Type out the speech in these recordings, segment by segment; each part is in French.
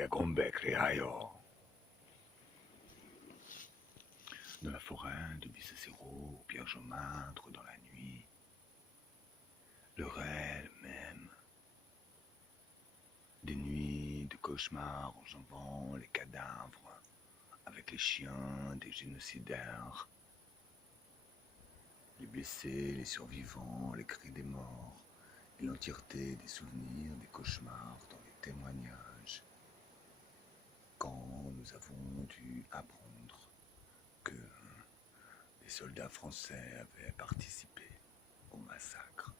Rekombe dans la forêt de Bicécéro, Pierre jaumâtre dans la nuit, le réel même, des nuits de cauchemars enjambant les cadavres, avec les chiens des génocidaires, les blessés, les survivants, les cris des morts, et l'entièreté des souvenirs, des cauchemars dans les témoignages, quand nous avons dû apprendre que les soldats français avaient participé au massacre.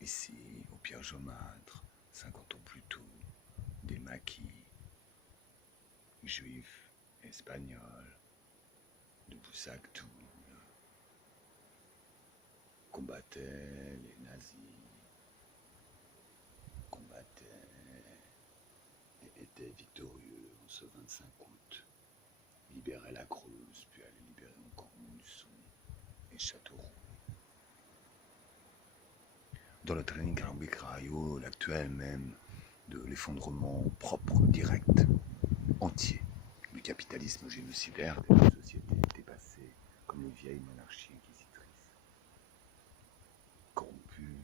Ici, au Pierre jaumâtre, 50 ans plus tôt, des maquis juifs, espagnols, de Boussac-Toul combattaient les nazis, combattaient et étaient victorieux en ce 25 août, libéraient la Creuse, puis allaient libérer encore Montluçon et Châteauroux. Dans le training Granby-Carayo, l'actuel même de l'effondrement propre, direct, entier du capitalisme génocidaire des deux sociétés dépassées comme les vieilles monarchies inquisitrices. Corrompues,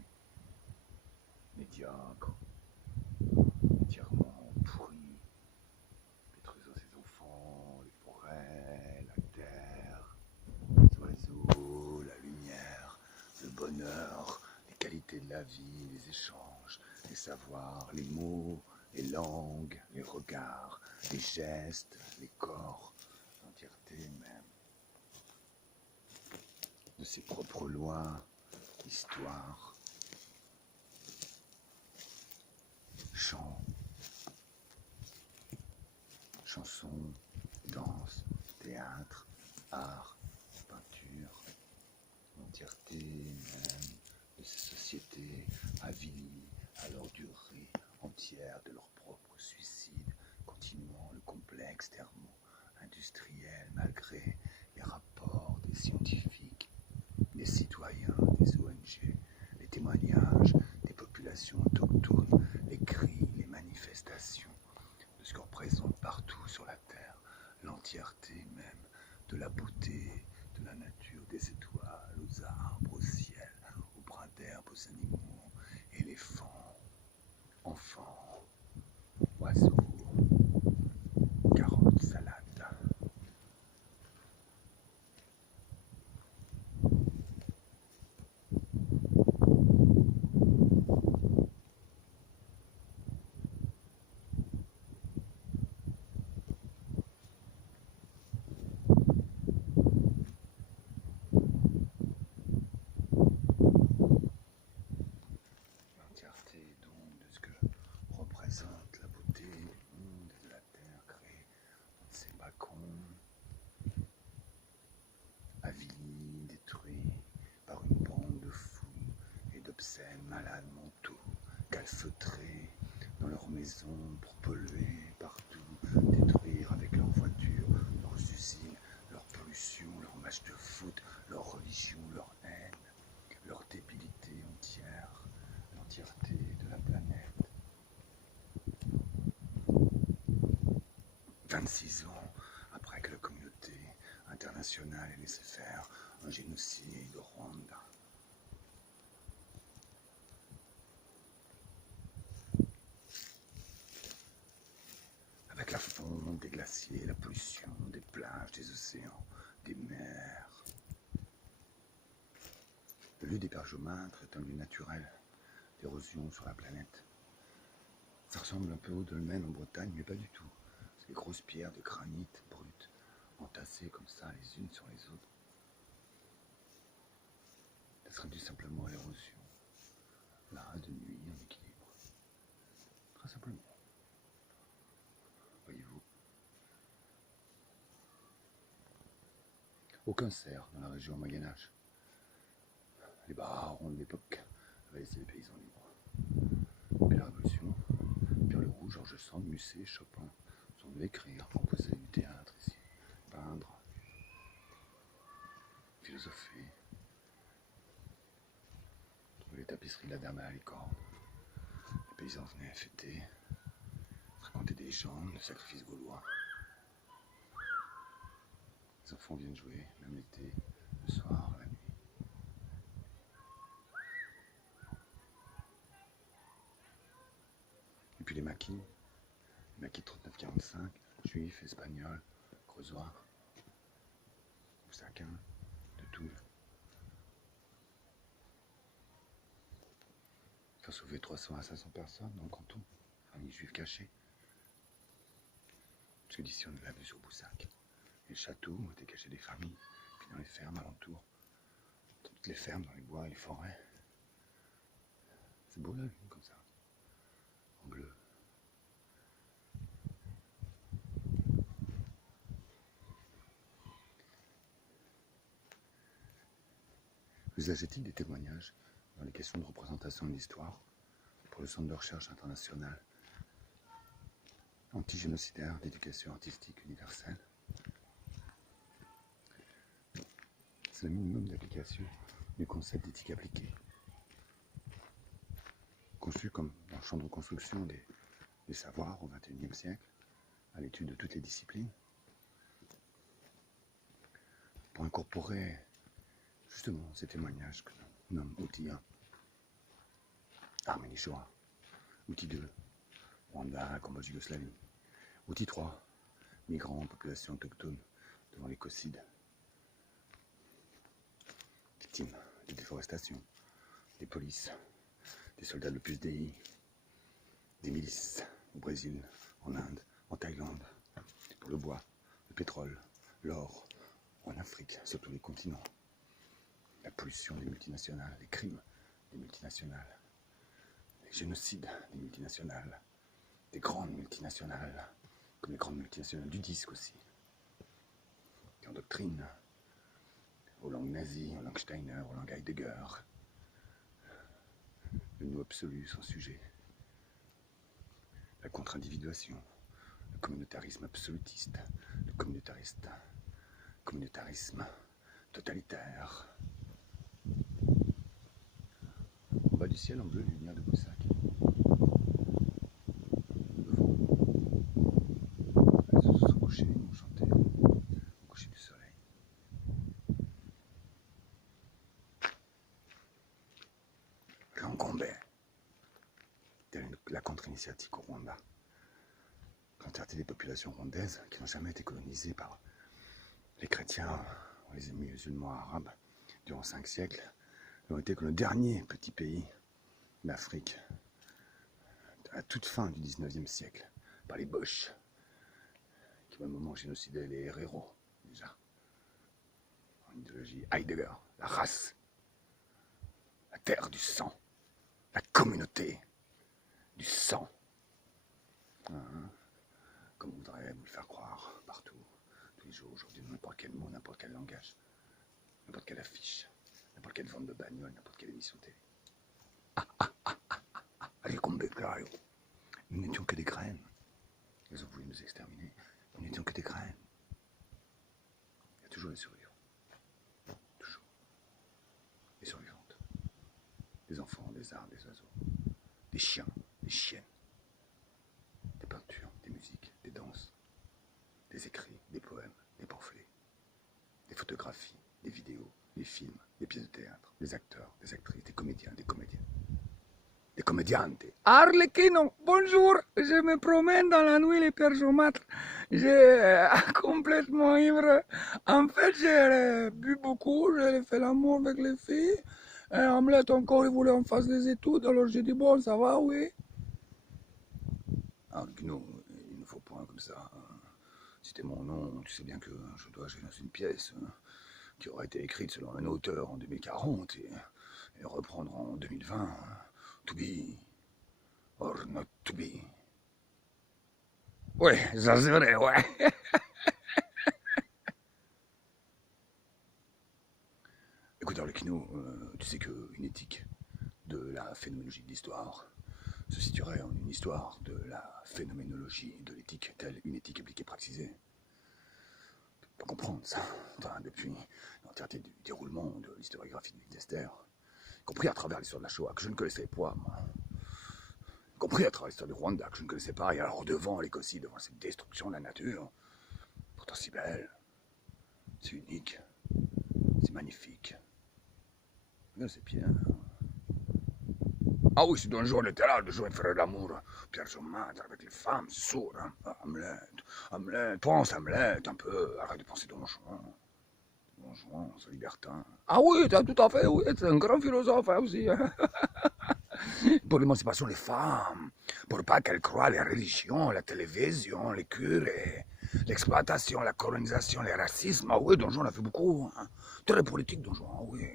médiocres, entièrement pourries, détruisant ses enfants, les forêts, la terre, les oiseaux, la lumière, le bonheur, les qualités de la vie, les échanges, les savoirs, les mots, les langues, les regards, les gestes, les corps, l'entièreté même de ses propres lois, histoires, chants, chansons, danse, théâtre, art, peinture, l'entièreté même de ces sociétés avilies à leur durée entière de leur propre suicide, continuant le complexe thermo-industriel malgré les rapports des scientifiques, des citoyens, des ONG, les témoignages des populations autochtones, les cris, les manifestations de ce que représente partout sur la Terre l'entièreté même de la beauté de la nature, des étoiles, aux arbres, au ciel, aux bras d'herbe, aux animaux, éléphants, enfants, oiseaux, carottes, salades. L'entièreté donc de ce que représente la beauté du monde et de la terre créée dans ces bas-fonds, avilis, détruits par une bande de fous et d'obscènes malades mentaux, calfeutrés dans leurs maisons pour polluer partout, détruire avec leurs voitures, leurs usines, leur pollution, leurs matchs de foot, leur religion, leur haine, leur débilité entière, l'entièreté de la planète. 26 ans après que la communauté internationale ait laissé faire un génocide au Rwanda. Avec la fonte des glaciers, la pollution des plages, des océans, des mers. Le lieu des Pierres jaumâtres est un lieu naturel d'érosion sur la planète. Ça ressemble un peu au dolmen en Bretagne, mais pas du tout. C'est des grosses pierres de granit brutes, entassées comme ça les unes sur les autres. Ça serait dû simplement à l'érosion. Là, de nuit, en équilibre. Très simplement. Voyez-vous. Aucun cerf dans la région au Moyen-Âge. Les barons de l'époque avaient laissé les paysans libres. Puis la Révolution, Pierre le Rouge, Georges Sand, Musset, Chopin sont venus écrire, composer du théâtre ici, peindre, philosopher, trouver les tapisseries de la dame à la licorne. Les paysans venaient fêter, raconter des légendes, de sacrifices gaulois. Les enfants viennent jouer, même l'été, le soir, la nuit. Et puis les maquis 39-45, juifs, espagnols, creusois, Boussaquins, de tout. Faire sauver 300 à 500 personnes dans le canton, familles juives cachées. Parce que d'ici on a la vue sur Boussac. Les châteaux étaient cachés des familles, puis dans les fermes alentours. Toutes les fermes, dans les bois et les forêts. C'est beau la lune comme ça, en bleu. L'usage éthique des témoignages dans les questions de représentation de l'histoire pour le Centre de recherche international antigénocidaire d'éducation artistique universelle. C'est le minimum d'application du concept d'éthique appliquée, conçu comme un champ de reconstruction des savoirs au XXIe siècle, à l'étude de toutes les disciplines, pour incorporer justement ces témoignages que l'on nomme outil 1, Arménie Shoah, outil 2, Rwanda, Cambodge, Yougoslavie, outil 3, migrants, population autochtone devant l'écocide, victimes de déforestation, des polices, des soldats de l'Opus-Dei, des milices au Brésil, en Inde, en Thaïlande, pour le bois, le pétrole, l'or, en Afrique, sur tous les continents. La pollution des multinationales, les crimes des multinationales, les génocides des multinationales, des grandes multinationales, comme les grandes multinationales du disque aussi, qui endoctrinent aux langues nazies, aux langues Steiner, aux langues Heidegger, le nous absolu sans sujet, la contre-individuation, le communautarisme absolutiste, le communautarisme totalitaire. En bas du ciel en bleu, les lumières de Boussac. Le vent. Les oiseaux sont couchés, ils ont chanté au coucher du soleil. L'Angombe, telle la contre-initiatique au Rwanda. L'entièreté des populations rwandaises qui n'ont jamais été colonisées par les chrétiens ou les musulmans arabes durant 5 siècles n'ont été que le dernier petit pays d'Afrique à toute fin du 19e siècle par les Boches qui au même moment génocidaient les héros déjà en idéologie Heidegger, la race, la terre du sang, la communauté du sang. Comme on voudrait vous le faire croire partout, tous les jours, aujourd'hui, dans n'importe quel mot, n'importe quel langage, n'importe quelle affiche, n'importe quelle vente de bagnole, n'importe quelle émission télé. Allez, Combeclario. Nous n'étions que des graines. Ils ont voulu nous exterminer. Nous n'étions que des graines. Il y a toujours des survivants. Toujours. Des survivantes. Des enfants, des arbres, des oiseaux. Des chiens, des chiennes. Des peintures, des musiques, des danses. Des écrits, des poèmes, des pamphlets. Des photographies, des vidéos, des films, des pièces de théâtre. Des acteurs, des actrices, des comédiens, des comédiennes. Des comediantes. Arlecchino, bonjour, je me promène dans la nuit les perches jaumâtres. J'ai complètement ivre. En fait, j'ai bu beaucoup, j'ai fait l'amour avec les filles. Et Hamlet encore, il voulait en face des études, alors j'ai dit bon, ça va, oui. Arlecchino, il ne faut point comme ça. C'était mon nom, tu sais bien que je dois jouer dans une pièce qui aurait été écrite selon un auteur en 2040 et reprendre en 2020. To be or not to be. Oui, ça c'est vrai, ouais. Écoute Arlecchino, tu sais qu'une éthique de la phénoménologie de l'histoire se situerait en une histoire de la phénoménologie de l'éthique, telle une éthique appliquée praxisée. Tu peux pas comprendre ça. Enfin, depuis l'entièreté du déroulement de l'historiographie de Victor Esther, y compris à travers l'histoire de la Shoah, que je ne connaissais pas, moi. Y compris à travers l'histoire du Rwanda, que je ne connaissais pas, et alors devant l'écocide, devant cette destruction de la nature, pourtant si belle, c'est unique, c'est magnifique. Regarde ses pieds. Hein. Ah oui, si Don Juan était là, Don Juan ferait l'amour, Pierre Jaumâtre, avec les femmes, c'est sûr. Hein. Ah, Hamlet, pense Hamlet un peu, arrête de penser Don Juan. Don Juan, ce libertin. Ah oui, tout à fait, oui, c'est un grand philosophe hein, aussi. Hein. Pour l'émancipation des femmes, pour pas qu'elles croient les religions, la télévision, les curés, l'exploitation, la colonisation, le racisme. Ah oui, Don Juan a fait beaucoup. Hein. Très politique, Don Juan, oui.